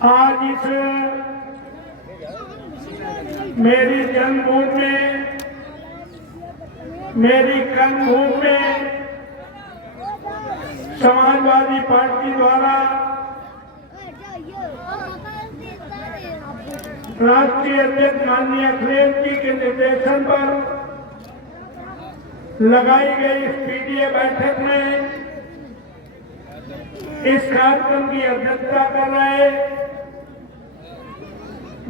आज इस मेरी जन्मभूमि में, मेरी कर्मभूमि में समाजवादी पार्टी द्वारा राष्ट्रीय अध्यक्ष माननीय अखिलेश जी के निर्देशन पर लगाई गई इस पीटीए बैठक में इस कार्यक्रम की अध्यक्षता कर रहे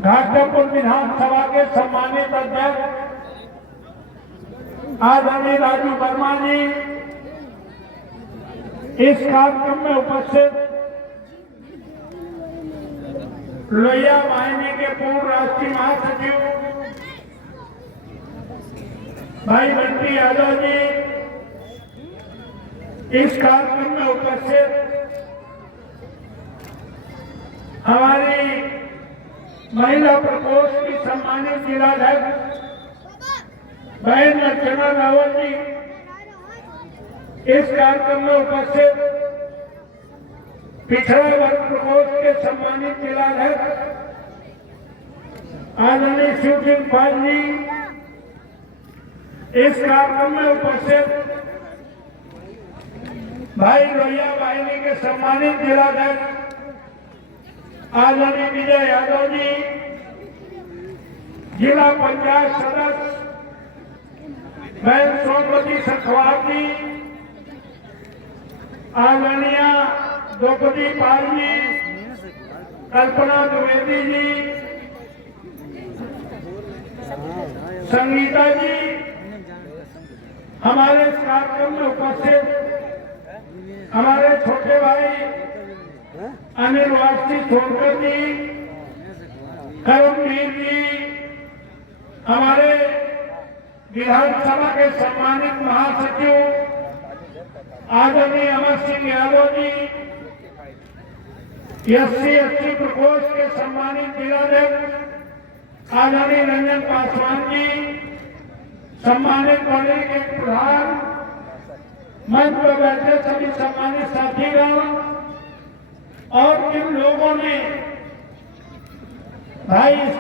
घाटमपुर विधानसभा के सम्मानित अध्यक्ष आदरणीय राजू वर्मा जी, इस कार्यक्रम में उपस्थित लोहिया वाहिनी के पूर्व राष्ट्रीय महासचिव भाई बंटी यादव जी, इस कार्यक्रम में उपस्थित हमारी महिला प्रकोष्ठ की सम्मानित जिलाध्यक्ष बहन अर्चना रावत जी, इस कार्यक्रम में उपस्थित पिछड़ा वर्ग प्रकोष्ठ के सम्मानित जिलाध्यक्ष आदरणीय शिव सिंह पाल जी, इस कार्यक्रम में उपस्थित भाई लोहिया वाहिनी के सम्मानित जिलाध्यक्ष आदरणीय विजय यादव जी, जिला पंचायत सदस्य बहन सोमवती सखवार जी, आदरणीय द्रौपदी पाल जी, कल्पना द्विवेदी जी, संगीता जी, हमारे इस कार्यक्रम में उपस्थित हमारे छोटे भाई अनिल वास्ती सोनकर जी, करमवीर जी, हमारे विधानसभा के सम्मानित महासचिव आदरणीय अमर सिंह यादव जी, SC/ST प्रकोष्ठ के सम्मानित जिलाध्यक्ष आदरणीय रंजन पासवान जी, सम्मानित मंडली के प्रधान, मंच पर बैठे सभी सम्मानित साथीगण और जिन लोगों ने भाई इस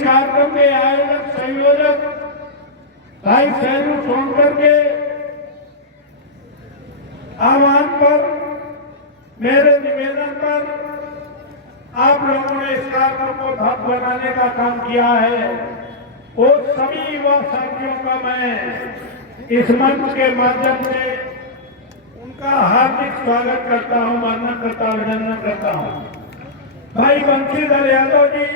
कार्यक्रम के आयोजक संयोजक भाई सैरू सोनकर के आह्वान पर, मेरे निवेदन पर आप लोगों ने इस कार्यक्रम को भव्य बनाने का काम किया है। वो सभी युवा साथियों का मैं इस मंच के माध्यम से उनका हार्दिक स्वागत करता हूं, वंदन करता हूं, अभिनंदन करता हूं। भाई बंशीधर यादव जी,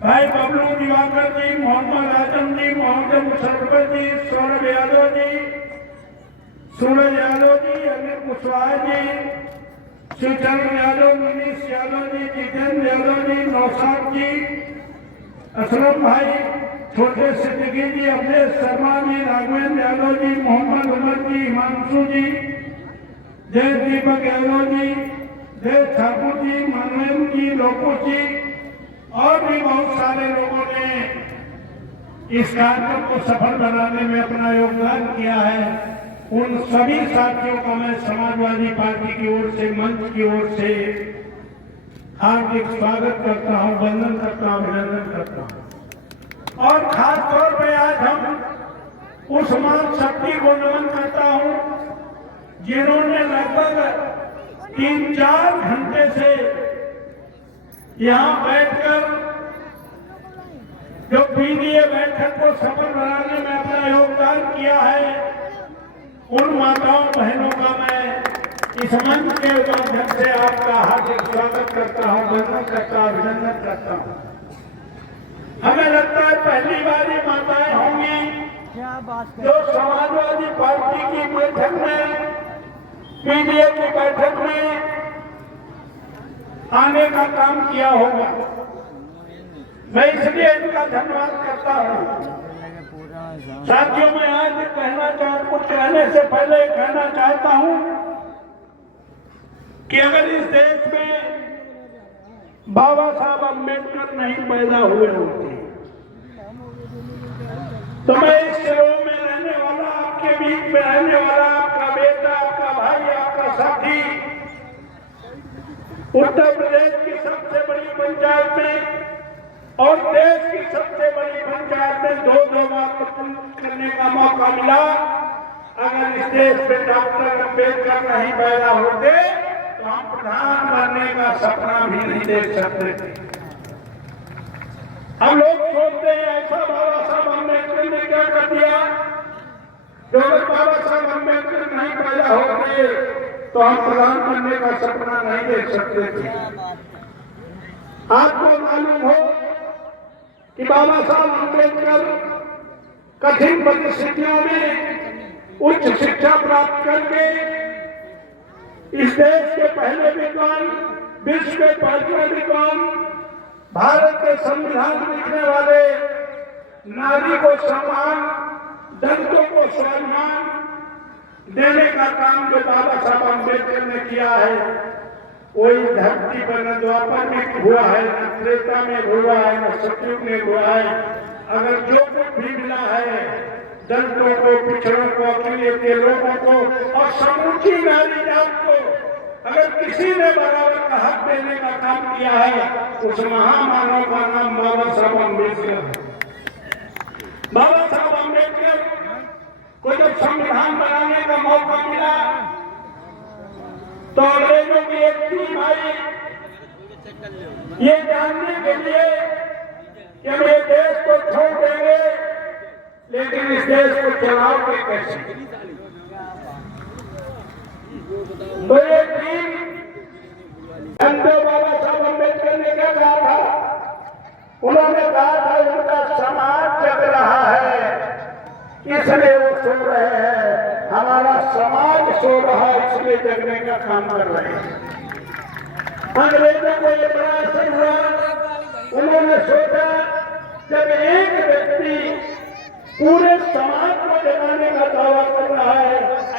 भाई बबलू दिवाकर जी, मोहम्मद आजम जी, मोहम्मद मुशर्रफ जी, सौरभ यादव जी, सूरज यादव जी, अनिल कुशवाहा जी, शिवचंद्र यादव, मनीष यादव जी, जितेंद्र यादव जी, नौशाद जी, असलम भाई, छोटे सिद्दीकी जी, अवधेश शर्मा जी, राघवेंद्र यादव जी, मोहम्मद उमर जी, हिमांशु जी, जय दीपक यादव जी, जय ठाकुर जी, मनोज जी, लोकू जी और भी बहुत सारे लोगों ने इस कार्यक्रम को सफल बनाने में अपना योगदान किया है। उन सभी साथियों का मैं समाजवादी पार्टी की ओर से, मंच की ओर से हार्दिक स्वागत करता हूं, वंदन करता हूं, अभिनंदन करता हूं। और खास तौर पे आज हम उस मान शक्ति को नमन करता हूं जिन्होंने लगभग 3-4 घंटे से यहां बैठकर जो पीटीए बैठक को सफल बनाने में अपना योगदान किया है, उन माताओं बहनों का मैं इस मंच के माध्यम से आपका हार्दिक स्वागत करता हूं, वंदन करता हूं, अभिनंदन करता हूं। हमें लगता है पहली बार ये माताएं होंगी जो समाजवादी पार्टी की बैठक में, पीटीए की बैठक में आने का काम किया होगा। मैं इसलिए इनका धन्यवाद करता हूं। साथियों, मैं आज कुछ कहने से पहले कहना चाहता हूं कि अगर इस देश में बाबा साहब अम्बेडकर नहीं पैदा हुए होते तो मैं इस शहरों में रहने वाला, आपके बीच में रहने वाला, आपका बेटा, आपका भाई, आपका साथी उत्तर प्रदेश की सबसे बड़ी पंचायत में और देश की सबसे बड़ी पंचायत में दो बार करने का मौका मिला। अगर इस देश में डॉक्टर अम्बेडकर नहीं पैदा होते तो हम प्रधान बनने का सपना भी नहीं देख सकते थे। हम लोग सोचते हैं ऐसा बाबा साहब अम्बेडकर ने क्या कर दिया, तो अगर बाबा साहब अम्बेडकर नहीं पैदा होते तो हम प्रधान बनने का सपना नहीं देख सकते थे। आपको मालूम हो कि बाबा साहब अम्बेडकर कठिन परिस्थितियों में उच्च शिक्षा प्राप्त करके इस देश के पहले विद्वान, विश्व के पहले विद्वान, भारत के संविधान लिखने वाले, नारी को सम्मान, दलितों को सम्मान देने का काम जो बाबा साहब अम्बेडकर ने किया है वो इस धरती पर न द्वापर में हुआ है, न त्रेता में हुआ है, न सतयुग में हुआ है। अगर जो कुछ भी मिला है दलितों को, पिछड़ों को, अकेले के लोगों को और समूची नारी जात को अगर किसी ने बराबर का हक देने का काम किया है उस महामानव का नाम बाबा साहब अम्बेडकर। बाबा साहब अम्बेडकर को जब संविधान बनाने का मौका मिला तो अंग्रेजों की एक टीम आई ये जानने के लिए कि हम ये देश को छोड़ देंगे, लेकिन इस देश को चलाओगे कैसे। तो ये टीम बाबा साहब अम्बेडकर ने क्या कहा था, उन्होंने कहा था उनका समाज जग रहा है इसलिए वो सो रहे हैं, हमारा समाज सो रहा है इसलिए जगने का काम कर रहे हैं। अंग्रेजों को ये बड़ा असर हुआ, उन्होंने सोचा जब एक व्यक्ति पूरे समाज को जगाने का दावा कर रहा है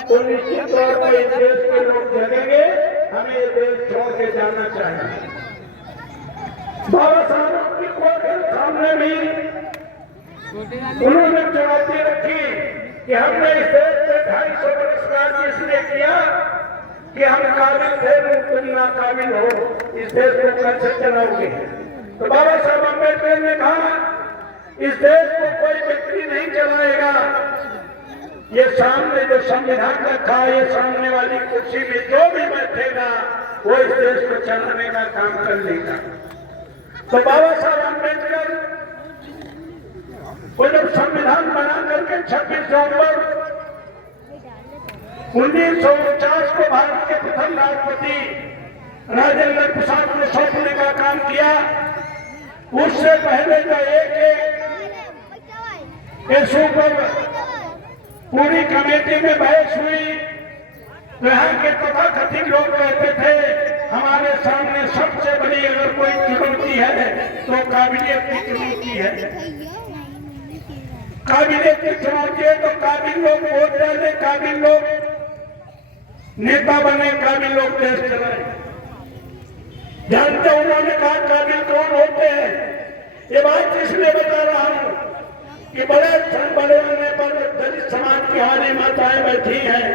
तो निश्चित तौर पर इस देश के लोग जगेंगे, हमें ये देश छोड़ के जाना चाहिए। बाबा साहब की कोर्ट के सामने भी उन्होंने चुनौती रखी कि हमने इस देश में 250 बहिष्कार इसलिए किया कि हम काबिल थे, तुम नाकाबिल हो, इस देश को कैसे चलाओगे। तो बाबा साहब अम्बेडकर ने कहा इस देश को कोई व्यक्ति नहीं चलाएगा, ये सामने जो संविधान रखा है, ये सामने वाली कुर्सी में जो भी बैठेगा वो इस देश को चलाने का काम कर लेगा। तो बाबा साहब अम्बेडकर वो जब संविधान बना करके 26 नवंबर 1949 को भारत के प्रथम राष्ट्रपति राजेंद्र प्रसाद को सौंपने का काम किया, उससे पहले जो एक इशू पर पूरी कमेटी में बहस हुई, यहाँ के तथाकथित लोग कहते थे हमारे सामने सबसे बड़ी अगर कोई चुनौती है तो काबिलियत की चुनौती है। काबिलियत की चुनौती है तो काबिल लोग वोट डाले, काबिल लोग नेता बने, काबिल लोग देश चलाए। जानते उन्होंने कहा काबिल कौन होते हैं, ये बात इसलिए बता रहा हूं कि बड़े होने पर दलित समाज की हमारी माताएं बैठी हैं,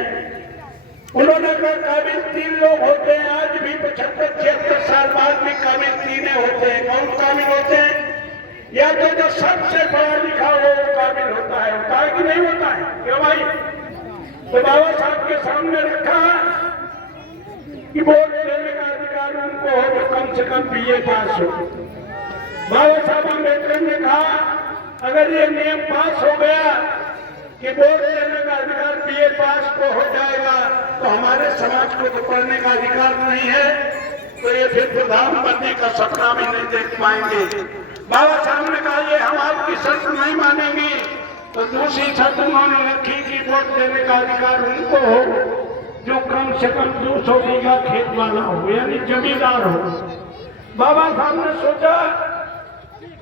उन्होंने कहा काबिल 3 लोग होते हैं। आज भी 75-76 साल बाद भी काबिल 3 होते हैं। कौन काबिल होते हैं? या तो जो सबसे पढ़ा लिखा हो वो काबिल होता है कि नहीं होता है? क्यों भाई? तो बाबा साहब के सामने रखा कि वोट देने का अधिकार उनको हो तो कम से कम BA पास हो। बाबा साहब अम्बेडकर ने कहा अगर ये नियम पास हो गया कि वोट देने का अधिकार BA पास को हो जाएगा तो हमारे समाज को तो पढ़ने का अधिकार नहीं है, तो ये फिर प्रधान बनने का सपना भी नहीं देख पाएंगे। बाबा साहब ने कहा ये हम आपकी शर्त नहीं मानेंगे, तो दूसरी शर्त उन्होंने रखी कि वोट देने का अधिकार उनको हो जो कम से कम 200 बीघा खेत वाला हो, यानी जमींदार हो। बाबा साहब ने सोचा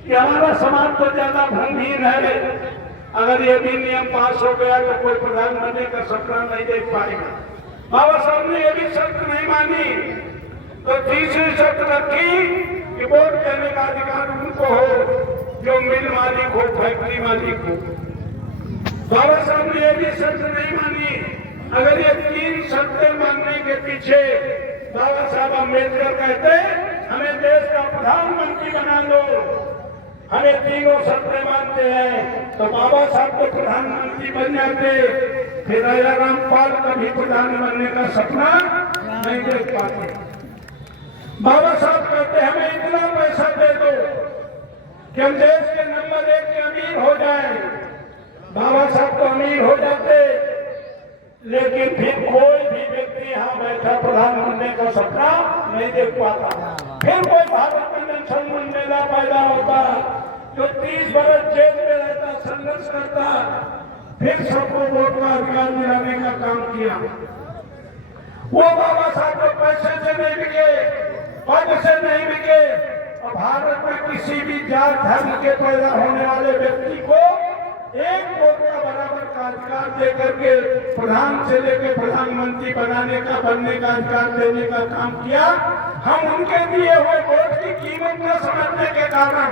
कि हमारा समाज तो ज्यादा भूमिहीन है, अगर ये भी नियम पास हो गया तो कोई प्रधान बनने का सपना नहीं देख पाएगा। बाबा साहब ने ये भी शर्त नहीं मानी, तो तीसरी शर्त रखी कि वोट देने का अधिकार उनको हो जो मिल मालिक हो, फैक्ट्री मालिक हो। बाबा साहब ने यह भी शर्त नहीं मानी, अगर ये 3 शर्तें मानने के पीछे बाबा साहब अम्बेडकर कहते हमें देश का प्रधानमंत्री बना दो, हमें तीनों सत्य मानते हैं, तो बाबा साहब को प्रधानमंत्री बन जाते, फिर राजा रामपाल कभी प्रधान बनने का सपना नहीं देख पाते। बाबा साहब कहते हमें इतना पैसा दे दो कि हम देश के नंबर 1 के अमीर हो जाए। बाबा साहब तो अमीर हो जाते, लेकिन फिर कोई भी व्यक्ति यहाँ बैठा प्रधान बनने का सपना नहीं देख पाता। फिर कोई भारत में नेल्सन मंडेला पैदा होता जो 30 बरस जेल में रहता, संघर्ष करता, फिर सबको वोट का अधिकार दिलाने का काम किया। वो बाबा साहब को पैसे से नहीं बिके, पद से नहीं बिके, और भारत में किसी भी जात धर्म के पैदा होने वाले व्यक्ति को एक वोट का बराबर का अधिकार दे करके प्रधान से लेकर प्रधानमंत्री बनने का अधिकार देने का काम किया। हम उनके दिए हुए वोट की कीमत न समझने के कारण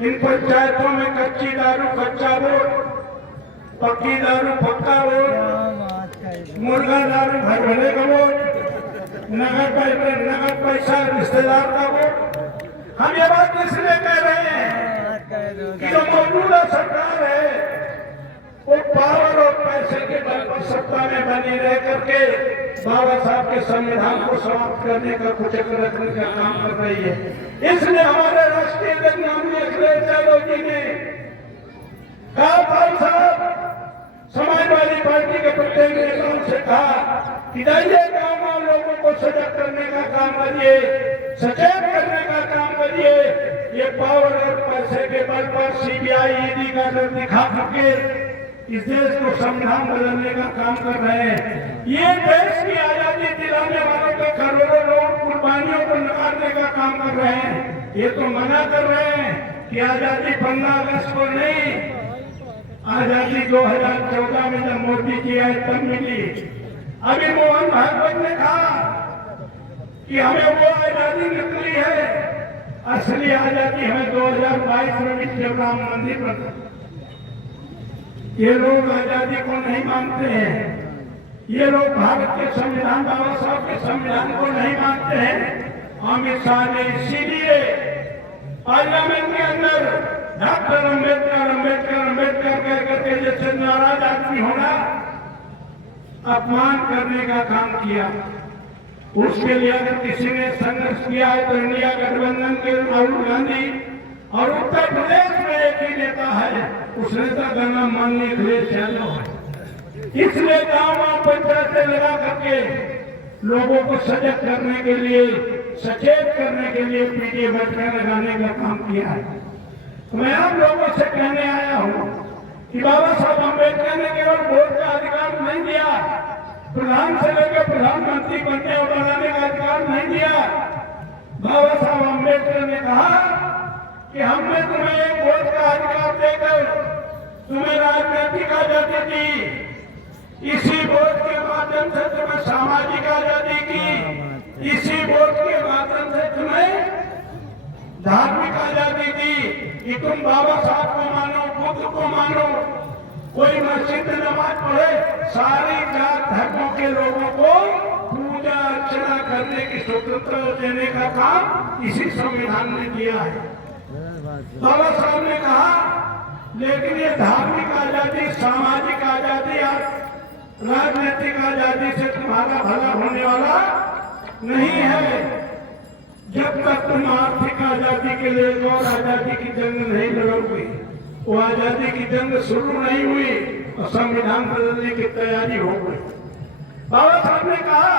इन पंचायतों में कच्ची दारू कच्चा वोट, पक्की दारू पक्का वोट, मुर्गा दारू घर भले का वोट, नगद पैसा रिश्तेदार का वोट। हम ये बात इसलिए कह रहे हैं कि जो मौजूदा सरकार है वो पावर और पैसे के बल पर सत्ता में बनी रह करके बाबा साहब के संविधान को समाप्त करने का कुचल रखने का काम कर रही है। इसलिए हमारे राष्ट्रीय अध्यक्ष माननीय अखिलेश यादव जी ने कहा, साहब समाजवादी पार्टी के प्रत्येक नेताओं से कहा कि जाइए गाँव में लोगों को सजग करने का काम करिए, सचेत करने का काम करिए। ये पावर और पैसे के बल पर सीबीआई ईडी का डर दिखा करके इस देश को संविधान बदलने का काम कर रहे हैं। ये देश की आजादी दिलाने वालों के करोड़ों लोग कुर्बानियों को नकारने का काम कर रहे हैं। ये तो मना कर रहे हैं कि आजादी 15 अगस्त को नहीं, आजादी 2014 में जब मोदी जी आए तब मिली। अभी मोहन भागवत ने कहा कि हमें वो आजादी नकली है, असली आजादी हमें 2022 में मिली जब राम मंदिर बना। ये लोग आजादी को नहीं मानते हैं, ये लोग भारत के संविधान बाबा साहब के संविधान को नहीं मानते हैं। अमित शाह ने इसीलिए पार्लियामेंट के अंदर डॉक्टर अम्बेडकर अम्बेडकर अम्बेडकर कह करके जैसे नाराज आदमी होना अपमान करने का काम किया। उसके लिए अगर किसी ने संघर्ष किया है तो इंडिया गठबंधन के राहुल गांधी, और उत्तर प्रदेश में एक ही नेता है, उस नेता का नाम माननीय अखिलेश यादव है। इसलिए गाँव पंचायतें लगा करके लोगों को सजग करने के लिए, सचेत करने के लिए पीटीए बैठक लगाने का काम किया है। तो मैं आप लोगों से कहने आया हूँ कि बाबा साहब अम्बेडकर ने केवल वोट का अधिकार नहीं दिया, प्रधान से लेकर प्रधानमंत्री बनने और बनाने का अधिकार नहीं दिया। बाबा साहब अम्बेडकर ने कहा कि हमने तुम्हें एक वोट का अधिकार देकर तुम्हें राजनीतिक आजादी दी, इसी वोट के माध्यम से तुम्हें सामाजिक आजादी की, इसी वोट के माध्यम से तुम्हें धार्मिक आजादी दी कि तुम बाबा साहब को मानो, बुद्ध को मानो, कोई मस्जिद में नमाज पढ़े, सारी जात धर्मों के लोगों को पूजा अर्चना करने की स्वतंत्रता देने का काम इसी संविधान ने किया है। बाबा साहब ने कहा लेकिन ये धार्मिक आजादी, सामाजिक आजादी, राजनीतिक आजादी से तुम्हारा भला होने वाला नहीं है जब तक तुम आर्थिक आजादी के लिए और आजादी की जंग नहीं लड़ोगे। वो आजादी की जंग शुरू नहीं हुई और संविधान बदलने की तैयारी हो गई। बाबा साहब ने कहा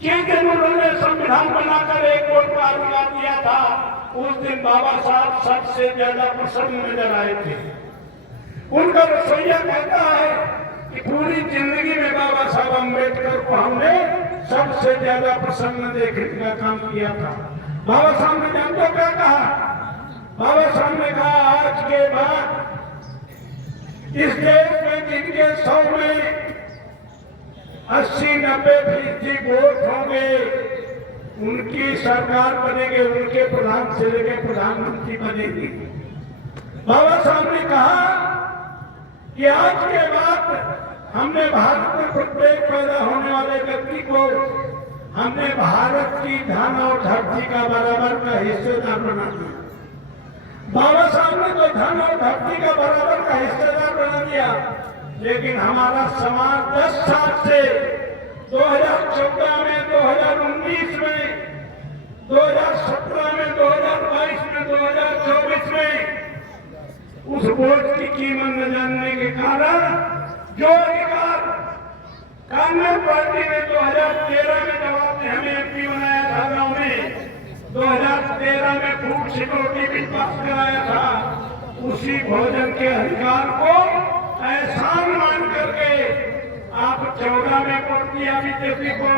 कि दिन उन्होंने संविधान बनाकर एक वोट का अधिकार दिया था, उस दिन बाबा साहब सबसे ज्यादा प्रसन्न नजर आए थे। उनका रसोईया कहता है कि पूरी जिंदगी में बाबा साहब अम्बेडकर को हमने सबसे ज्यादा प्रसन्न देखने का काम किया था। बाबा साहब ने जानते क्या कहा? बाबा साहब ने कहा आज के बाद इस देश में जिनके 100 में 80-90% वोट होंगे उनकी सरकार बनेगी, उनके प्रधान से लेकर प्रधानमंत्री बनेगी। बाबा साहब ने कहा कि आज के बाद हमने भारत में प्रत्येक पैदा होने वाले व्यक्ति को हमने भारत की धन और धरती का बराबर का हिस्सेदार बना दिया। बाबा साहब ने तो धन और धरती का बराबर का हिस्सेदार बना दिया, लेकिन हमारा समाज 10 साल से 2014 में, 2019 में, 2017 में, 2022 में, 2024 में उस वोट की कीमत न जानने के कारण जो अधिकार कांग्रेस पार्टी ने 2013 में जवाब में हमें एमपी बनाया था, गाँव में 2013 में फूड सिक्योरिटी बिल पास कराया था, उसी भोजन के अधिकार को एहसान मान करके आप 14 में वोट दिया बीजेपी को,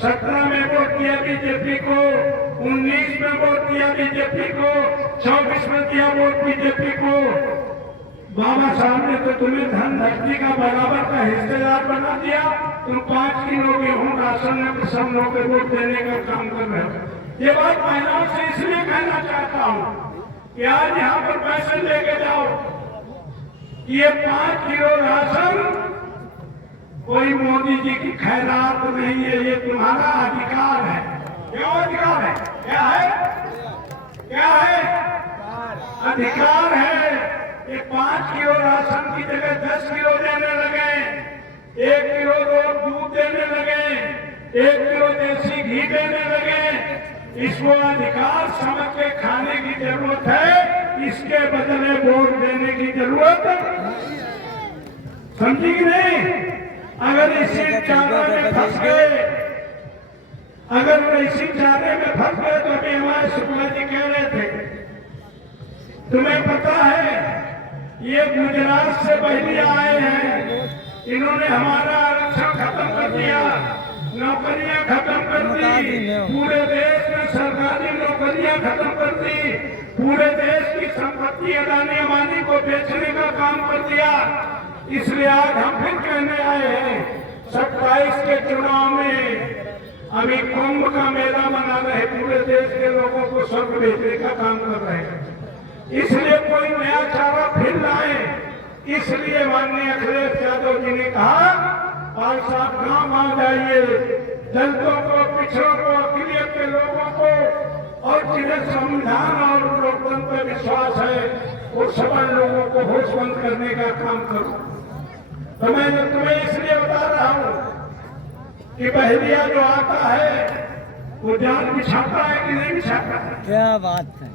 17 में वोट दिया बीजेपी को, 19 में वोट दिया बीजेपी को, 24 में दिया वोट बीजेपी को। बाबा साहब ने तो तुम्हें धन धरती का बराबर का हिस्सेदार बना दिया। तुम 5 किलो गेहूं राशन में सब लोगों को वोट देने का काम कर रहे हो। ये बात महिलाओं से इसलिए कहना चाहता हूँ कि आज यहाँ पर पैसे लेके जाओ, ये 5 किलो राशन कोई मोदी जी की खैरात नहीं है, ये तुम्हारा अधिकार है। क्या अधिकार है? क्या है? क्या है? अधिकार है। ये 5 किलो राशन की जगह 10 किलो देने लगे, 1 किलो दूध देने लगे, 1 किलो देसी घी देने लगे। इसको अधिकार समझ के खाने की जरूरत है, इसके बदले वोट देने की जरूरत समझी कि नहीं? अगर इसी चारे में फंस गए, अगर इसी चारे में फंस गए तो अभी हमारे शुक्ला जी कह रहे थे, तुम्हें पता है ये गुजरात से बहलिया आए हैं, इन्होंने हमारा आरक्षण खत्म कर दिया, नौकरियां खत्म कर दी, पूरे देश में सरकारी नौकरियां खत्म कर दी, पूरे देश की संपत्ति अदानी अंबानी को बेचने का काम कर दिया। इसलिए आज हम फिर कहने आए हैं 27 के चुनाव में अभी कुंभ का मेला मना रहे, पूरे देश के लोगों को स्वर्ग भेजने का काम कर रहे हैं। इसलिए कोई नया चारा फिर लाए, इसलिए माननीय अखिलेश यादव जी ने कहा भाई साहब गाँव जाइए, दलितों को, पिछड़ों को, अकलियत के लोगों को और जिन्हें संविधान और लोकतंत्र पर विश्वास है वो सभी लोगों को होशबंद करने का काम करो। तो मैं तुम्हें इसलिए बता रहा हूँ कि बहलिया जो आता है वो जाल बिछाता है कि नहीं बिछाता है? क्या बात है।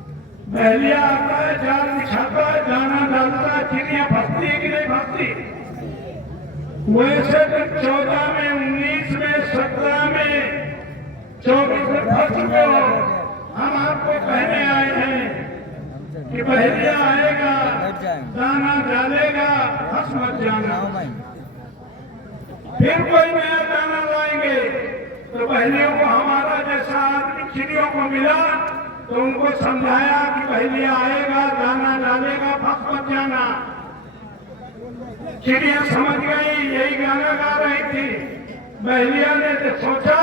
बहलिया आता है, जाल बिछाता है, दाना डालता है, चिड़िया फंसती है कि नहीं फंसती? वैसे तो 14 में, 19 में, 17 में, 24 में फंस चुके हो। हम आपको कहने आए हैं कि बहलिया आएगा, दाना डालेगा, फंस मत जाना। फिर कोई नया दाना लाएंगे तो बहलियों को हमारा जैसा आदमी चिड़ियों को मिला तो उनको समझाया कि बहलिया आएगा, दाना डालेगा, फंस मत जाना। चिड़िया समझ गई, यही गाना गा रही थी। बहलिया ने तो सोचा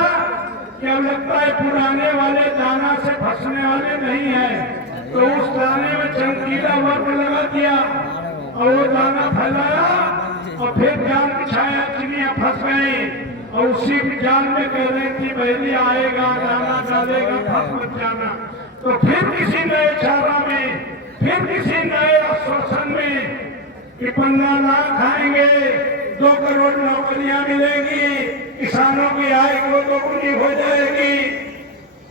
कि अब लगता है पुराने वाले दाना से फंसने वाले नहीं है, तो उस दाने में चमकीला वर्ग लगा दिया और वो दाना फैलाया और फिर जाल बिछाया, चिड़िया फंस गई और उसी जाल में कह रही थी बहलिया आएगा, दाना डालेगा, फंस मत जाना। तो फिर किसी नए चारा में, फिर किसी नए आश्वासन में कि 15 लाख आएंगे, 2 करोड़ नौकरियां मिलेंगी, किसानों की आय को दोगुनी हो जाएगी।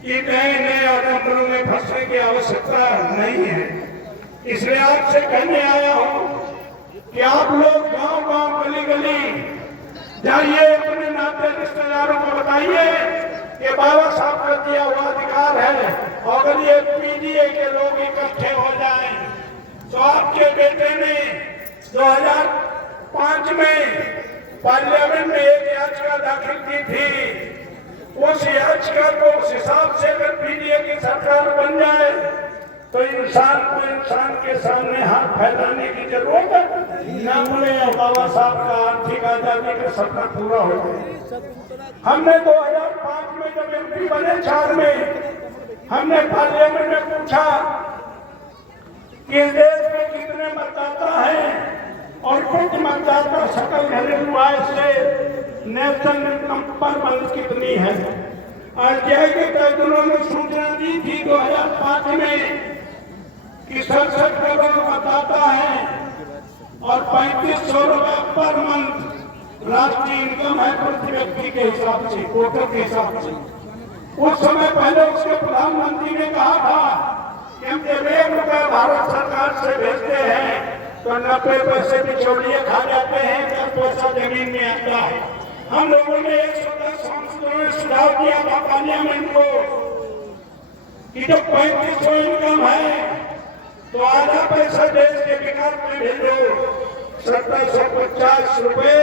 ये नए आरोपों में फंसने की आवश्यकता नहीं है। इसलिए आपसे कहने आया हूं कि आप लोग गांव-गांव, गली-गली जाइए, अपने नाते रिश्तेदारों को बताइए कि बाबा साहब का दिया हुआ अधिकार है। और अगर ये पीडीए के लोग इकट्ठे हो जाएं तो आपके बेटे ने 2005 में पार्लियामेंट में एक याचिका दाखिल की थी। उस याचिका को उस हिसाब से अगर पीडीए की सरकार बन जाए तो इंसान को इंसान के सामने हाथ फैलाने की जरूरत न बोले। बाबा साहब का आर्थिक आजादी का सपना पूरा हो जाए। हमने 2005 में जब एमपी बने 4 में, हमने पार्लियामेंट में पूछा कि देश में कितने मतदाता हैं और कुछ मतदाता सकल घरेलू आय से नेशनल इनकम पर कितनी है। आरटीआई के कई दिनों में सूचना दी थी 2005 में कि 67 करोड़ बताता है और 3500 रुपया पर मंथ राष्ट्रीय इनकम है प्रति व्यक्ति के हिसाब से, वोटर के हिसाब से। उस समय पहले उसके प्रधानमंत्री ने कहा था कि हम जब 1 रुपया भारत सरकार से भेजते हैं तो 90 पैसे बिचौलिए खा जाते हैं, 10 पैसा जमीन में आता है। हम लोगों ने 110 सांसदों ने सुझाव दिया था पार्लियामेंट को कि जब 3500 इनकम है तो आधा पैसा देश के विकास में भेजो। 1750 रुपए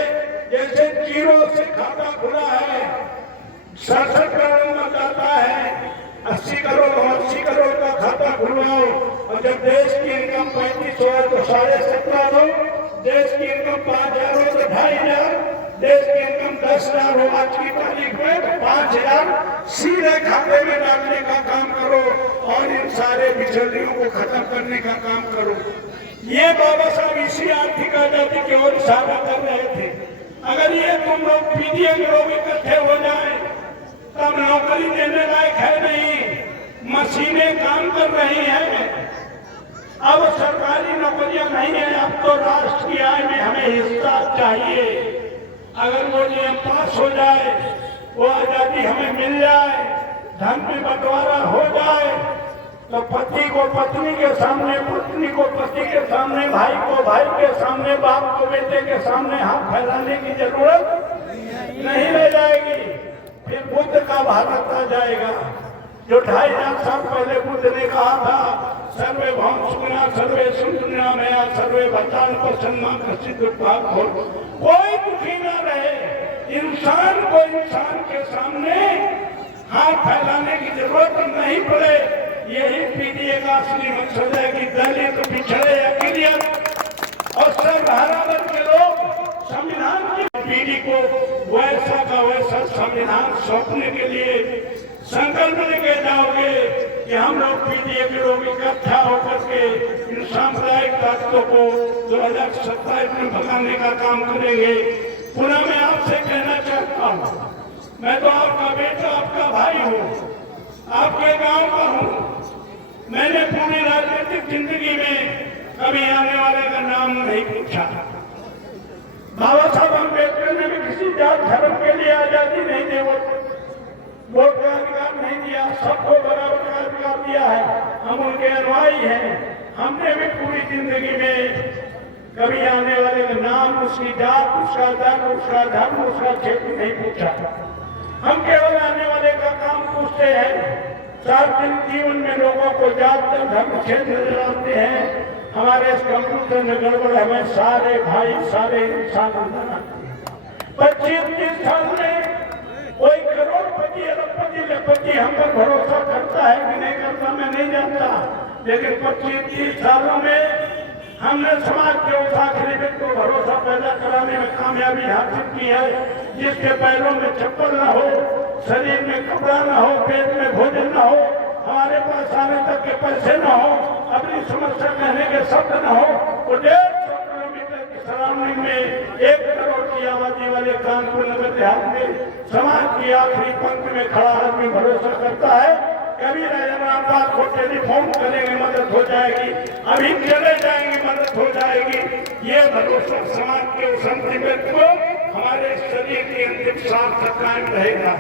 जैसे जीरो से खाता खुला है, 67 करोड़ में जाता है, 80 करोड़ 80 करोड़ का खाता खुलवाओ। और जब देश की इनकम 3500 है तो 17.5 हो, देश की इनकम 5000 हो तो 2500, देश की इनकम 10,000 हो आज की तारीख में तो 5000 सीधे खाते में डालने का काम करो और इन सारे बिचौलियों को खत्म करने का काम करो। ये बाबा साहब इसी आर्थिक आजादी की ओर इशारा कर रहे थे। अगर ये तुम लोग पीडीएम लोग इकट्ठे हो जाए तब नौकरी देने लायक है नहीं, मशीनें काम कर रही हैं। अब सरकारी नौकरियां नहीं है, अब तो राष्ट्र की आय में हमें हिस्सा चाहिए। अगर वो नियम पास हो जाए, वो आजादी हमें मिल जाए, धन में बंटवारा हो जाए तो पति को पत्नी के सामने, पत्नी को पति के सामने, भाई को भाई के सामने, बाप को बेटे के सामने हाथ फैलाने की जरूरत नहीं रह जाएगी। फिर बुद्ध का भारत आ जाएगा जो 2500 साल पहले बुद्ध ने कहा था, सर्वे भौम सुना सर्वे सुना मया सर्वे भद्रान प्रसन्ना कश्चित् दुःखात् हो। कोई दुखी ना रहे, इंसान को इंसान के सामने हाथ फैलाने की जरूरत नहीं पड़े। यही पीडीए का असली मकसद है कि दलित, पिछड़े, अकिलियत और सर्वहारा वर्ग के लोग संविधान की पीढ़ी को वैसा का वैसा संविधान सौंपने के लिए संकल्प लेके जाओगे कि हम लोग पीडीए के लोग इकट्ठा होकर के इन सांप्रदायिक ताकतों को 2027 में भगाने का काम करेंगे। पुनः मैं आपसे कहना चाहता हूँ, मैं तो आपका बेटा, आपका भाई हूँ, आपके गांव का हूँ। मैंने पूरी राजनीतिक जिंदगी में कभी आने वाले का नाम नहीं पूछा। बाबा साहब अम्बेडकर ने भी किसी जात धर्म के लिए आजादी नहीं दी, वोट का अधिकार नहीं दिया, सबको बराबर का अधिकार दिया है। हम उनके अनुयायी हैं। हमने भी पूरी जिंदगी में कभी आने वाले का नाम, उसकी जात, उसका धर्म, उसका धर्म, उसका क्षेत्र नहीं पूछा। हम केवल आने वाले का काम पूछते हैं। सार्वजनिक जीवन में लोगों को जात, धर्म, क्षेत्र नजर आते हैं। हमारे इस कंप्यूटर में गड़बड़, हमें सारे भाई, सारे इंसान नजर आते हैं। 25-30 साल में कोई करोड़पति, अरबपति, लखपति हम पर भरोसा करता है कि नहीं करता मैं नहीं जानता, लेकिन 25-30 सालों में हमने समाज के उस आखिरी व्यक्ति को भरोसा पैदा कराने में कामयाबी हासिल की है, जिसके पैरों में चप्पल न हो, शरीर में कपड़ा न हो, पेट में भोजन न हो, हमारे पास आने तक के पैसे न हो, अपनी समस्या कहने के शब्द न हो। वो 150 किलोमीटर की सराउंडिंग में 1 करोड़ की आबादी वाले कानपुर नगर देहात में समाज की आखिरी पंक्ति में खड़ा आदमी भरोसा करता है। कभी राजनाथ को टेलीफोन करेंगे मदद हो जाएगी, अभी चले जाएंगे मदद हो जाएगी। ये भरोसा समाज के उस अंतिम व्यक्ति को हमारे शरीर की अंतिम सांस तक कायम रहेगा।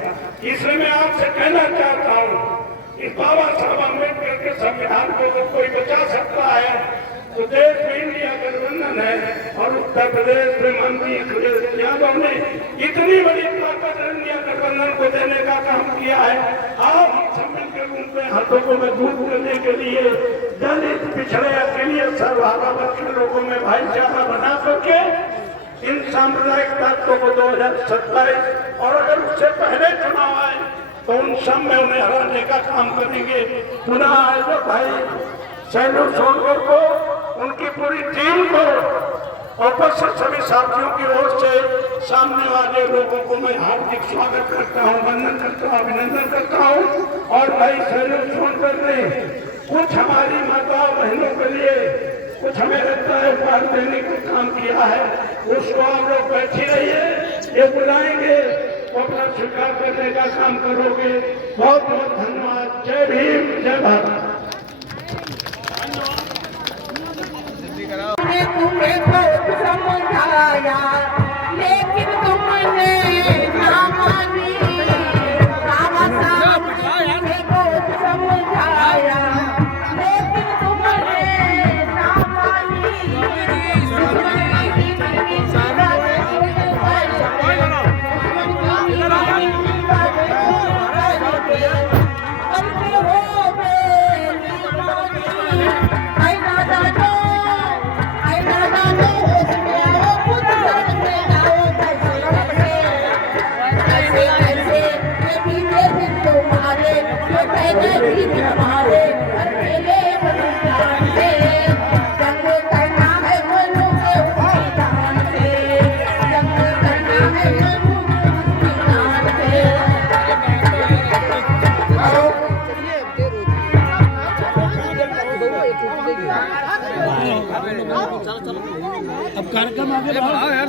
इसलिए मैं आपसे कहना चाहता हूँ कि बाबा साहब अम्बेडकर के संविधान को अगर कोई बचा सकता है तो देश में इंडिया गठबंधन है और उत्तर प्रदेश में मंत्री अखिलेश यादव ने इतनी बड़ी ताकत इंडिया गठबंधन को देने का काम किया है। आप सब मिलकर उनके हाथों को मजबूत करने के लिए दलित, पिछड़े, अकेले, सर्वहारा वर्ग के लोगों में भाईचारा बना करके इन सांप्रदायिक ताकतों को 2027 और अगर उससे पहले चुनाव आए तो उन सब में उन्हें हराने का काम करेंगे। पुनः आए भाई शैलेंद्र सोनकर को, उनकी पूरी टीम को और उपस्थित सभी साथियों की ओर से सामने वाले लोगों को मैं हार्दिक स्वागत करता हूं, वंदन करता हूं, अभिनंदन करता हूं। और भाई शैलेंद्र सोनकर ने कुछ हमारी माता बहनों के लिए कुछ हमें लगता है उपहार देने का काम किया है, उसको आप लोग बैठी रहिए, ये बुलाएंगे, वो अपना स्वीकार करने का काम करोगे। बहुत बहुत धन्यवाद। जय भीम, जय भारत। तुम्हें बहुत समझाया लेकिन तुमने ना मानी। बाबा साहब ने बहुत समझाया लेकिन तुमने ना मानी। अब कार्यक्रम आगे बढ़ाओ यार।